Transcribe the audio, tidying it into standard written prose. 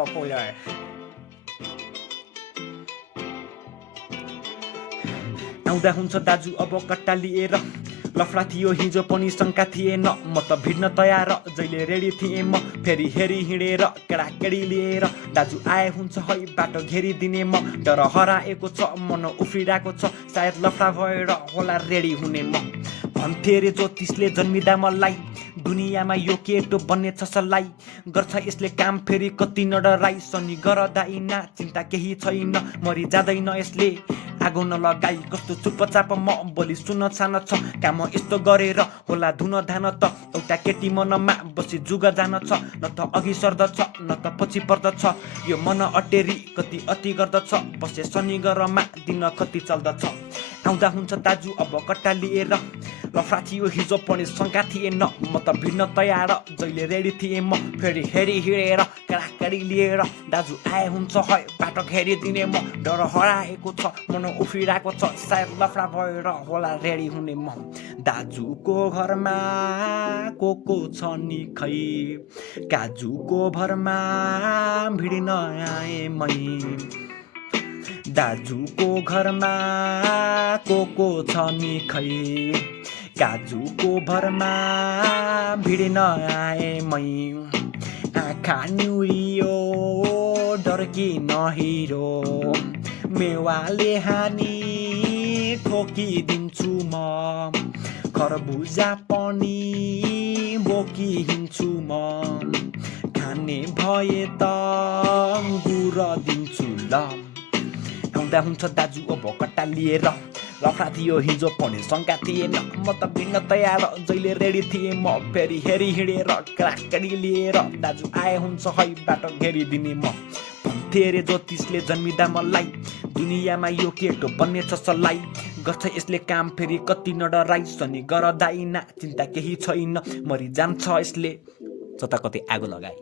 popular. आउँदा हुन्छ दाजु अब कट्टा लिएर लफडा थियो हिजो पनि शङ्का थिएन म त भिड्न तयार जहिले रेडी थिएँ म फेरि हेरी हिँडेर केडाकेडी लिएर दाजु आए हुन्छ है बाटो घेरिदिने म डर हराएको छ मन उफ्रिरहेको छ सायद लफडा भएर होला रेडी हुने म भन्थे रे ज्योतिषले जन्मिँदा मलाई दुनियाँमा यो केटो बन्ने छ सलाई गर्छ यसले काम फेरि कति नडराई सनी गर दाइना चिन्ता केही छैन मरि जाँदैन यसले आगो नलगाई कस्तो चुपचाप म बोली सुन्न छान छ काम यस्तो गरेर होला धुन धान त एउटा केटी मनमा बसी जुग जान छ न त अघि सर्दछ न त पछि पर्दछ यो मन अटेरी कति अति गर्दछ बसे शनि गरमा दिन कति चल्दछ आउँदा हुन्छ दाजु अब कट्टा लिएर लफडा थियो हिजो पनि शङ्का थिएन म त भिड्न तयार जहिले रेडी थिएँ म फेरि हेरी हिँडेर केडाकेडी लिएर दाजु आए हुन्छ है बाटो घेरिदिने म डर हराएको छ मन उफ्रिरहेको छ सायद लफडा भएर होला रेडी हुने म दाजुको घरमा को छ नि खै काजुको भरमा भिडिन आए मै दाजुको घरमा को छ नि खै काजुको भरमा भिडिन आए मै आँखा निउरियो डर्की नहिरो मेवाले हानी ठोकिदिन्छु म खरबुजा पनि बोकिहिन्छु म खाने भए त गुर दिन्छु ल आउँदा हुन्छ दाजु अब कट्टा लिएर लफडा थियो हिजो पनि शङ्का थिएन म त भिड्न तयार जहिले रेडी थिएँ म फेरि हेरी हिँडेर केडाकेडी लिएर दाजु आए हुन्छ है बाटो घेरिदिने म भन्थे रे ज्योतिषले जन्मिँदा मलाई दुनियाँमा यो केटो बन्ने छ सलाई गर्छ यसले काम फेरि कति नडराई शनि गर दाइना चिन्ता केही छैन मरि जान्छ यसले जता कतै आगो लगाई